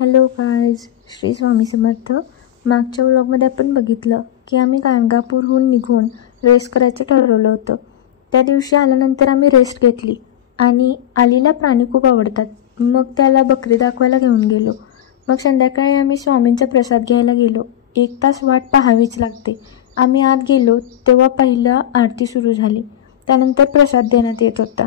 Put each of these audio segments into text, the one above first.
Hello guys, Shri Swami Samarth. मागच्या व्लॉगमध्ये आपण बघितलं की आम्ही गाणगापूरहून निघून रेस्ट करायचं ठरवलं होतं. त्या दिवशी आल्यानंतर आम्ही रेस्ट घेतली आणि आलीला प्राणी खूप आवडतात. मग त्याला बकरी दाखवायला घेऊन गेलो. मग संध्याकाळी आम्ही स्वामींचा प्रसाद घ्यायला गेलो. 1 तास वाट पाहावीच लागते. आम्ही आत गेलो तेव्हा पहिला आरती सुरू झाली. त्यानंतर प्रसाद देण्यात येत होता.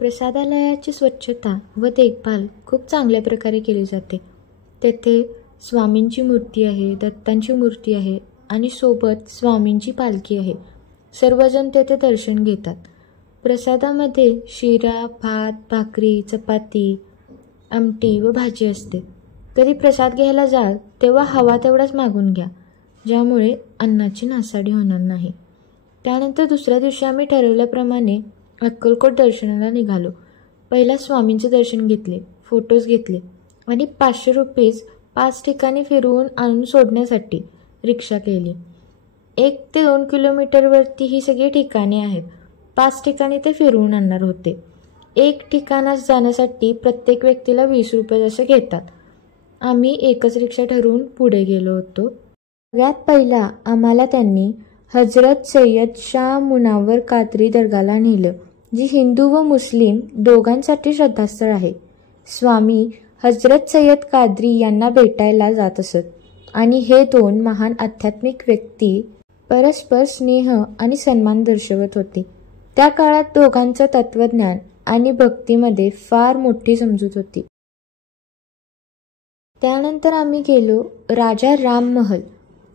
प्रसादालयाची स्वच्छता व देखभाल खूप चांगल्या प्रकारे केली जाते. तेथे स्वामींची मूर्ती आहे, दत्तांची मूर्ती आहे आणि सोबत स्वामींची पालखी आहे. सर्वजण तेथे दर्शन घेतात. प्रसादामध्ये शिरा, भात, भाकरी, चपाती, आमटी व भाजी असते. कधी प्रसाद घ्यायला जाल तेव्हा हवा तेवढाच मागून घ्या, ज्यामुळे अन्नाची नासाडी होणार नाही. त्यानंतर दुसऱ्या दिवशी आम्ही ठरवल्याप्रमाणे अक्कलकोट दर्शनाला निघालो. पहिला स्वामींचे दर्शन घेतले, फोटोज घेतले आणि 500 रुपीज 5 ठिकाणी फिरवून आणून सोडण्यासाठी रिक्षा केली. 1 ते 2 किलोमीटरवरती ही सगळी ठिकाणे आहेत. 5 ठिकाणी ते फिरवून आणणार होते. 1 ठिकाणास जाण्यासाठी प्रत्येक व्यक्तीला 20 रुपये असे घेतात. आम्ही एकच रिक्षा ठरवून पुढे गेलो होतो. सगळ्यात पहिला आम्हाला त्यांनी हजरत सय्यद शाह मुनावर कादरी दर्गाला नेलं, जी हिंदू व मुस्लिम दोघांसाठी श्रद्धास्थळ आहे. स्वामी हजरत सय्यद कादरी यांना भेटायला जात असत आणि हे 2 महान आध्यात्मिक व्यक्ती परस्पर स्नेह आणि सन्मान दर्शवत होते. त्या काळात दोघांचं तत्वज्ञान आणि भक्तीमध्ये फार मोठी समजूत होती. त्यानंतर आम्ही गेलो राजा राम महल.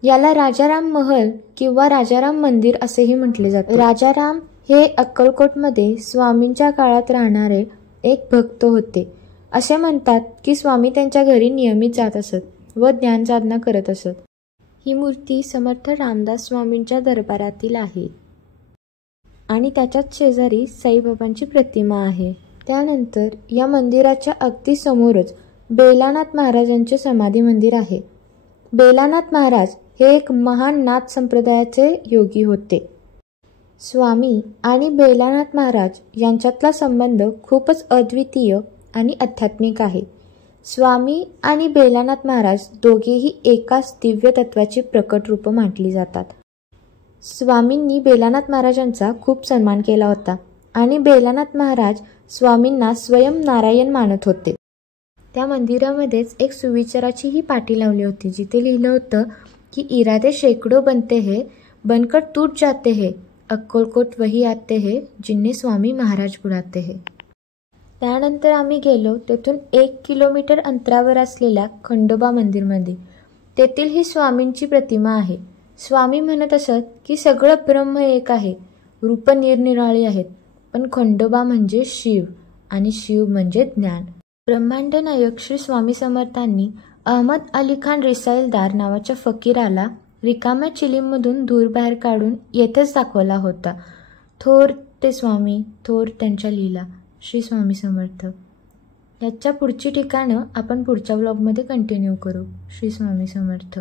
याला राजाराम महल किंवा राजाराम मंदिर असेही म्हटले जाते. राजाराम हे अक्कलकोटमध्ये स्वामींच्या काळात राहणारे एक भक्त होते. असे म्हणतात की स्वामी त्यांच्या घरी नियमित जात असत व ज्ञान साधना करत असत. ही मूर्ती समर्थ रामदास स्वामींच्या दरबारातील आहे आणि त्याच्याच शेजारी साईबाबांची प्रतिमा आहे. त्यानंतर या मंदिराच्या अगदी समोरच बेलानाथ महाराजांचे समाधी मंदिर आहे. बेलानाथ महाराज हे एक महान नाथ संप्रदायाचे योगी होते. स्वामी आणि बेलानाथ महाराज यांच्यातला संबंध खूपच अद्वितीय आणि आध्यात्मिक आहे. स्वामी आणि बेलानाथ महाराज दोघेही एकाच दिव्य तत्वाची प्रकट रूप मानली जातात. स्वामींनी बेलानाथ महाराजांचा खूप सन्मान केला होता आणि बेलानाथ महाराज स्वामींना स्वयं नारायण मानत होते. त्या मंदिरामध्येच एक सुविचाराचीही पाटी लावली होती, जिथे लिहिलं होतं की इरादे शेकडो बनते हैं, बनकर टूट जाते हैं, अक्कलकोट वही आते हैं, जिन्हें स्वामी महाराज बुलाते हैं. त्यानंतर आम्ही गेलो तेथून 1 किलोमीटर अंतरावर असलेल्या खंडोबा मंदिरमध्ये. तेथील ही स्वामींची प्रतिमा आहे. स्वामी म्हणत असत की सगळं ब्रह्म एक आहे, रूप निरनिराळी आहेत, पण खंडोबा म्हणजे शिव आणि शिव म्हणजे ज्ञान. ब्रह्मांड नायक श्री स्वामी समर्थांनी अहमद अली खान रिसाईलदार नावाच्या फकीराला रिकाम्या चिलीमधून धूर बाहेर काढून येथेच दाखवला होता. थोर ते स्वामी, थोर त्यांच्या लीला. श्री स्वामी समर्थ. याच्या पुढची ठिकाणं आपण पुढच्या व्लॉगमध्ये कंटिन्यू करू. श्री स्वामी समर्थ.